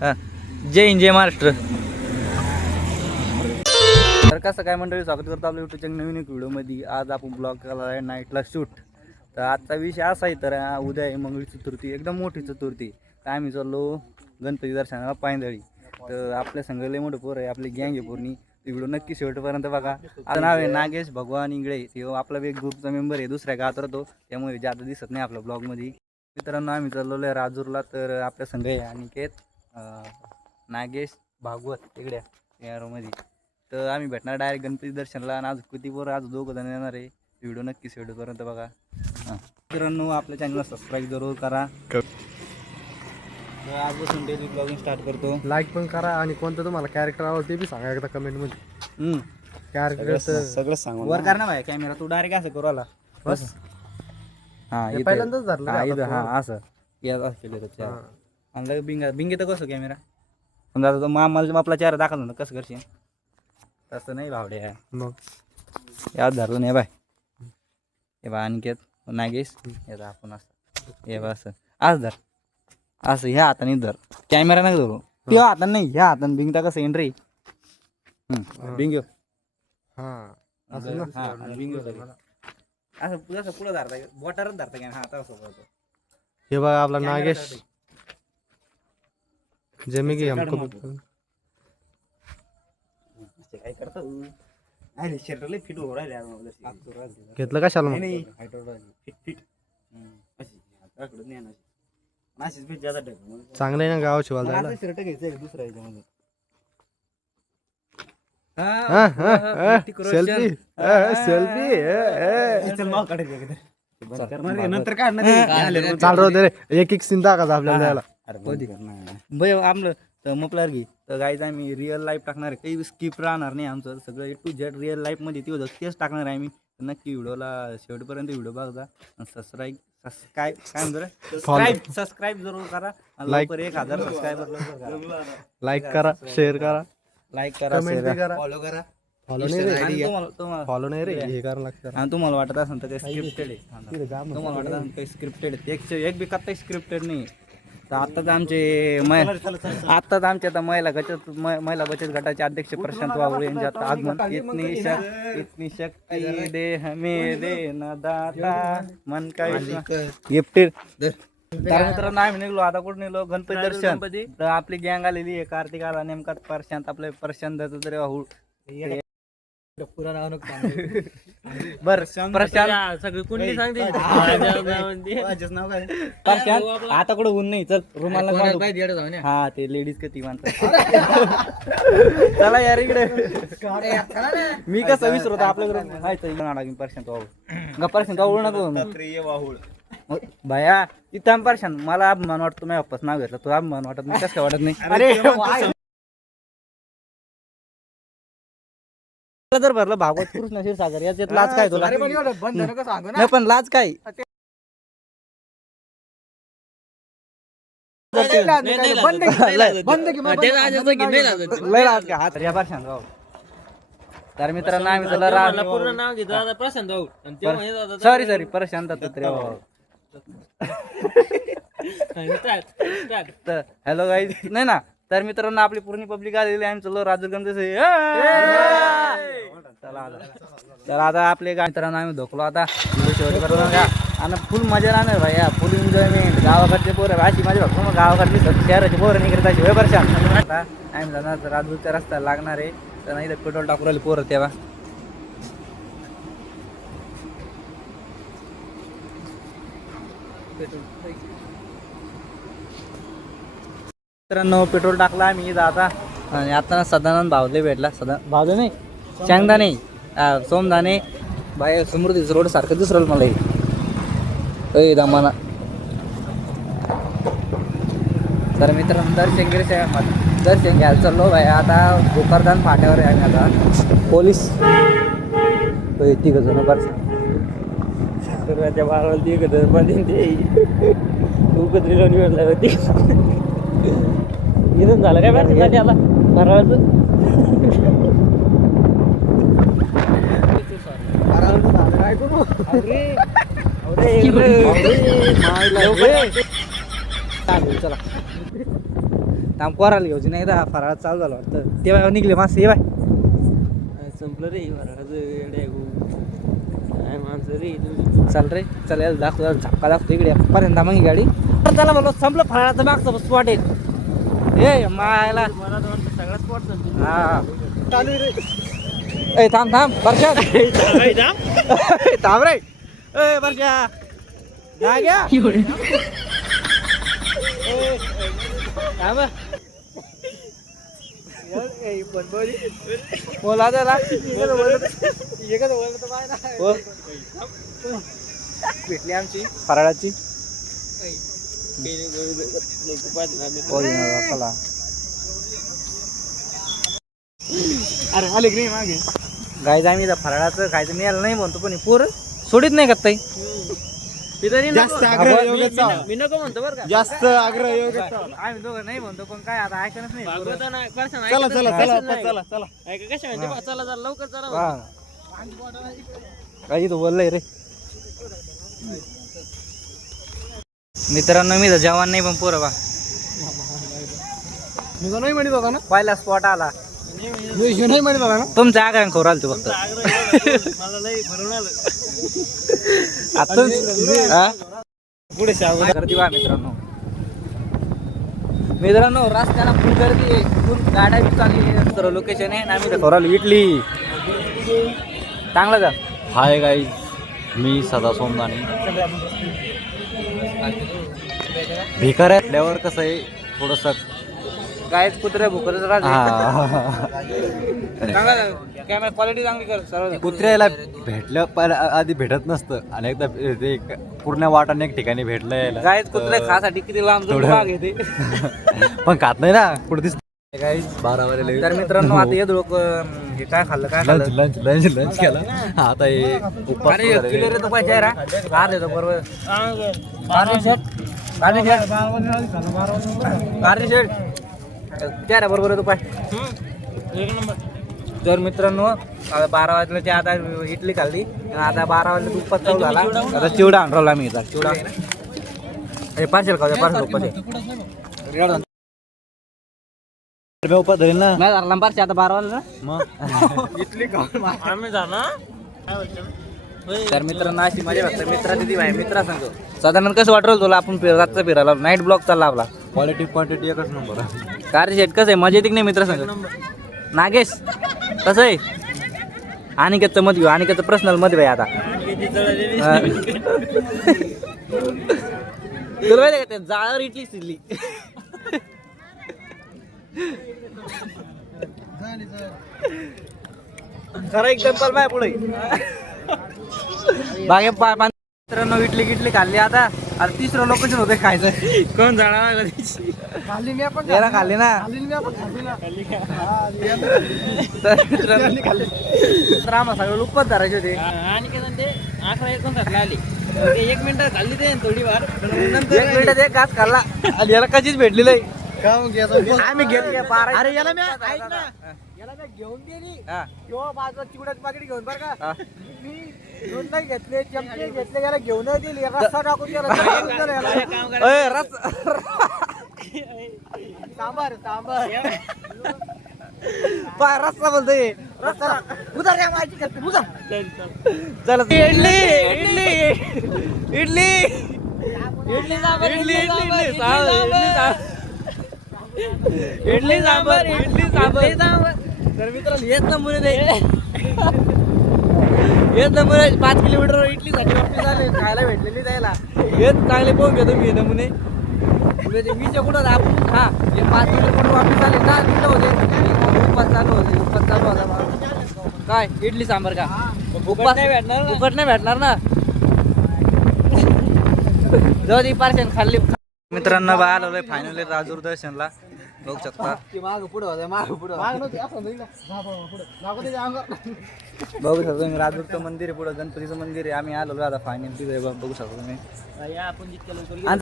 हा. जय हिंद जय महाराष्ट्र. तर कसं काय मंडळी, स्वागत करतो आपल्या युट्यूब चॅनल नवीन एक व्हिडिओमध्ये. आज आपण ब्लॉग केला आहे नाईटला शूट. तर आजचा विषय असा आहे, तर उद्या आहे मंगळ चतुर्थी, एकदम मोठी चतुर्थी. तर आम्ही चाललो गणपती दर्शनाला पायंदळी. तर आपल्या संघ लय मोठे पोर आहे, आपली गँग आहे पूर्णी. व्हिडिओ नक्की शेवटपर्यंत बघा. आता नाव आहे नागेश भगवान इंगळे. ते आपला एक ग्रुपचा मेंबर आहे, दुसऱ्या गावात राहतो, त्यामुळे जादा दिसत नाही आपल्या ब्लॉगमध्ये. मित्रांनो आम्ही चाललो आहे राजूरला. तर आपल्या संघ आहे अनिकेत, नागेश, भागवत इकड्या यामध्ये. तर आम्ही भेटणार डायरेक्ट गणपती दर्शनला. आणि आज किती पोरं, आज 2 जण येणार आहे. व्हिडिओ नक्की शेवटपर्यंत बघा. मित्रांनो आपल्या चॅनलला सबस्क्राईब जरूर करा. तर आजपासून डेली ब्लॉगिंग स्टार्ट करतो. लाईक पण करा आणि कोणतं तुम्हाला कॅरेक्टर आवडतं ते बी सांगा एकदा कमेंटमध्ये. कॅरेक्टर सगळं सांगू वर कर ना भाई कॅमेरा. तू डायरेक्ट असं करू आला बस. हा पहिल्यांदाच धरलं हा रे इथं, आता हा असं असं केलं तर आणि बिंग तर कसं कॅमेरा समजा तो मला आपला चेहरा दाखवला ना, कसं करशील तसं नाही भावड्या. मग याद धरलं नाही बाय. हे बा अनिकेत नागेश याचा आपण असं हे बा असं आज धर, असं ह्या हाताने धर. कॅमेरा नाही धरू, त्या हाताने नाही, ह्या हाताने बिंगता कसं येईन रे. बिंग हा असं बिंग असं जसं पुढं धरता बोटारच धरता काय हा तसं करतो. हे बघा आपला नागेश जमी की हमको काय करतो शरीराला फिट हो राहिले. घेतलं कशाला मग? चांगलं आहे ना गाव शिवायला जायला. शर्ट घ्यायचं दुसऱ्या ह्याच्यामध्ये. सेल्फी नंतर काय चाल रे एक एक सीन दाखवा आपल्याला द्यायला. भय आपलं तर मपलार घे. तर गाईज आम्ही रिअल लाईफ टाकणार आहे, काही स्किप राहणार नाही. आमचं सगळं ए टू झेड रिअल लाईफ मध्ये तेच टाकणार आहे आम्ही. नक्की व्हिडिओला शेवटपर्यंत व्हिडिओ बघा. सबस्क्राईब जरूर करा. लवकर 1000 सबस्क्रायबर. लाईक करा, शेअर करा, लाईक करा, कमेंट करा, फॉलो करा. फॉलो नाही रे हे करायला लागतं. आणि तुम्हाला वाटत असेल तर ते स्क्रिप्टेड आहे. तुम्हाला वाटत असेल काही स्क्रिप्टेड आहे, एक बी कथा स्क्रिप्टेड नाही. तर आत्ताच आमचे आता महिला बचत गटाचे अध्यक्ष प्रशांत वावळे यांचे आता आगमन. इतनी शक्ती दे हमें दे न दाता मन काय गिफ्टेड. तर मित्रांनो आम्ही निघलो आता. कुठं निघलो? गणपती दर्शन. तर आपली गँग आलेली आहे. कार्तिक आला नेमका, प्रशांत आपले प्रशांत तरी वाहू पुरा नाव बर प्रशांत सगळी कुंडली सांगते. प्रशांत आता कुठं ऊन नाही, चल रुमाला. हा ते लेडीज कधी मानतात. चला यार इकडे. मी कसं विसरतो आपल्याकडे प्रशांत वाहू. प्रशांत वाहू नको भया तिथं प्रशांत. मला अभिमान वाटतो माझ्या बाप्पाच नाव घेतलं, तुला अभिमान वाटत नाही कसं काय वाटत नाही? अरे जर भरलं भागवत कृष्ण क्षीरसागर याच्यात लाज काय तुला? नाही पण लाज काय? तर मित्रांनो आम्ही त्याला पूर्ण नाव घेतो प्रशांत भाऊ. Sorry Prashant hello guys. नाही ना. तर मित्रांनो आपली पूर्ण पब्लिक आलेली आहे. आम्ही चलो राजूरगंज. तर आता आपले मित्रांनो आम्ही धोकलो आता. आणि फुल मजा राहणार भाई, फुल एन्जॉयमेंट. गावाकडचे पोरं अशी माझी बघतो मग गावाकडली शहराचे पोरं निघत अशी वय परशान. आता आम्ही जाणार राजूरच्या रस्त्याला लागणार आहे. तर नाही तर पेट्रोल टाकू राहिले पोरं तेव्हा. मित्रांनो पेट्रोल टाकला आम्ही आता. आणि आता सदानंद भावले भेटला. भावले नाही, शेंगदाणे, सोमदाणे बाय समृद्धीच रोड सारखं दुसरं मला हे दमाना. तर मित्रांनो दर्शन घ्यायला चाललो भाई. आता भोकरदान फाट्यावर आहे आम्ही आता. पोलीस तिघ जण बस सर्वांच्या बाळाला तिघ जण मध्ये ते उकत्री लावून वेळ होती. इथून झालं काय माहिती आता फराळाचं. चला थांब कोराला घ्यायची नाही तर फराळ चालू झाला वाटतं तेव्हा निघले मासे ये बाय संपलं रे काय माणसं रे चाल रे चल याला दाखव झपका दाखवतो इकडे पर्यंत मग गाडी चला बोललो संपलं फराळाचं मागचं स्पॉट आहे ए मायला मला तर वाटतं सगळा स्पॉट संपला हा चालू रे ए थांब थांब वर्षा थांब रे ए वर्षा जा गया थांब बोला जरा भेटली आमची फराळाची चला अरे आले की नाही मागे गाय आम्ही फराळाचं खायचं मिळालं नाही म्हणतो पण पोर सोडित नाही का ताई जास्त आग्रह योगाचा मी नको म्हणतो बरं का जास्त आग्रह योगाचा आम्ही दोघं नाही म्हणतो पण काय आता ऐकणच नाही पोरं. भागवत नाही, परसन चला ऐकतच चला नाही. चला चला चला ऐका कशा म्हणते बा, चला चला लवकर चला हा काही तो बोललंय रे मित्रांनो मी तर जवान नाही पण पोरं बा मी तर नाही म्हणत होता ना पहिला स्पॉट आला मी नाही म्हणत होता ना तुमच्या आग्रह खोराल तू फक्त मला लई भरून आलं आता हा? पुढे गर्दी बा मित्रांनो रस्त्याला फुल गर्दी आहे फुल गाड्या बी चालली आहे सर्व लोकेशन आहे आणि आम्ही तर खोराल इटली चांगलं जा हाय गाईज मी सदा सोमनानी भिकार असल्यावर कसं आहे थोडंसं गायच कुत्रे भुकरच राहते हा. चांगला कॅमेरा क्वालिटी चांगली कर सर्व कुत्र्याला भेटलं पण आधी भेटत नसतं आणि एकदा ते पूर्ण वाटाने एक ठिकाणी भेटलं यायला गायच कुत्रे खासाठी किती लांब जाऊन थोडं- भाग येते पण खात नाही ना कुठे दिसत गाईज 12 वाजेला तर मित्रांनो आता हे लोक हे काय खाल्लं काय लंच खाल्लं लंच लंच लंच केला आता हे उपवास अरे झालेले. किलो रे तो पाहिजे आहे रा कार देतो बरोबर कारणी शेट कारणी शेट कारणी शेट त्या बरोबर येतो पाय एक नंबर तर मित्रांनो आता 12 वाजल्याची आता इडली खाल्ली आणि आता 12 वाजले उपवास चालू झाला आता चिवडा आणला आम्ही इथं चिवडा हे पार्सल खाऊ द्या पार्सल उपवास मी उपवास धरेल ना नाही झाला पार्सल आता 12 वाजले ना मग आम्ही जाणार काय बोलतो तर मित्रांनो अशी माझ्या फक्त मित्रा दिदी भाई मित्रा सांगतो साधारण कसं वाटलं तुला आपण रातचा फिरायला नाईट ब्लॉक चालला आपला क्वालिटी क्वांटिटी एकच नंबर कार शेट कसं आहे मजा येते की नाही मित्र सांग नागेश कसं आहे अनिकेतचं मत घेऊ अनिकेतचं पर्सनल मत भाई आता हा. तुला माहिती आहे का त्या जाळावर इटली शिरली खरं एकदम पल माय पुढे बागे मित्रांनो इटली गिटली खाल्ली आता आता तिसरं लोकेशन होतं खायचं कोण जाणार कधीची खाल्ली मी आपण त्याला खाल्ली ना खाल्ली मी आपण खाल्ली ना तर मित्रांनो तर आम्हाला सगळं उपवास धरायचे होते आणि काय म्हणते 11-59 आली ते 1 मिनिट खाल्ली ते थोडीफार एक नंतर मिनिटात एक घास खाल्ला आणि याला कधीच भेटली नाही का मग याचा आम्ही घेतली अरे याला मी ऐक ना याला मी घेऊन दिली हा. किंवा माझं चिवड्याची पाकिट घेऊन बरं का हा. मी दोन नाही घेतले चमचे घेतले याला घेऊन दिली रस्सा टाकून दिला टाकून दिला याला. काय काम करा ओय, सांबार सांबार पाय रस्ता बोलतोय रस्सा उधर या माझी करते उधर चला इडली इडली इडली इडली सांबार इडली इडली सांबार इडली सांबार इडली सांबार तर मित्रांनो येत नमुने दे येत नमुने 5 किलोमीटर इडलीसाठी वापस आले खायला भेटलेली द्यायला येत चांगले पाहून घेतो मी नमुने वीच्या कुठं आपण हा हे 5 किलोमीटर वापस आले 10 मिनिटं होते उपवास चालू होता काय इडली सांबार का उपवास नाही भेटणार ना. फुकट नाही भेटणार ना जाऊ दे पार्शन खाल्ली मित्रांनो बा आलोय फायनली राजूर दर्शनला बघू शकता माग पुढे होते माग पुढे माग नव्हते असं नाही ना पुढे नको ते अंगावर बघू शकतो तुम्ही राजूरचं मंदिर आहे पुढं गणपतीचं मंदिर आहे आम्ही आलो आता फायनल तिथे बघू शकतो तुम्ही या आपण जितक्या लवकर आणि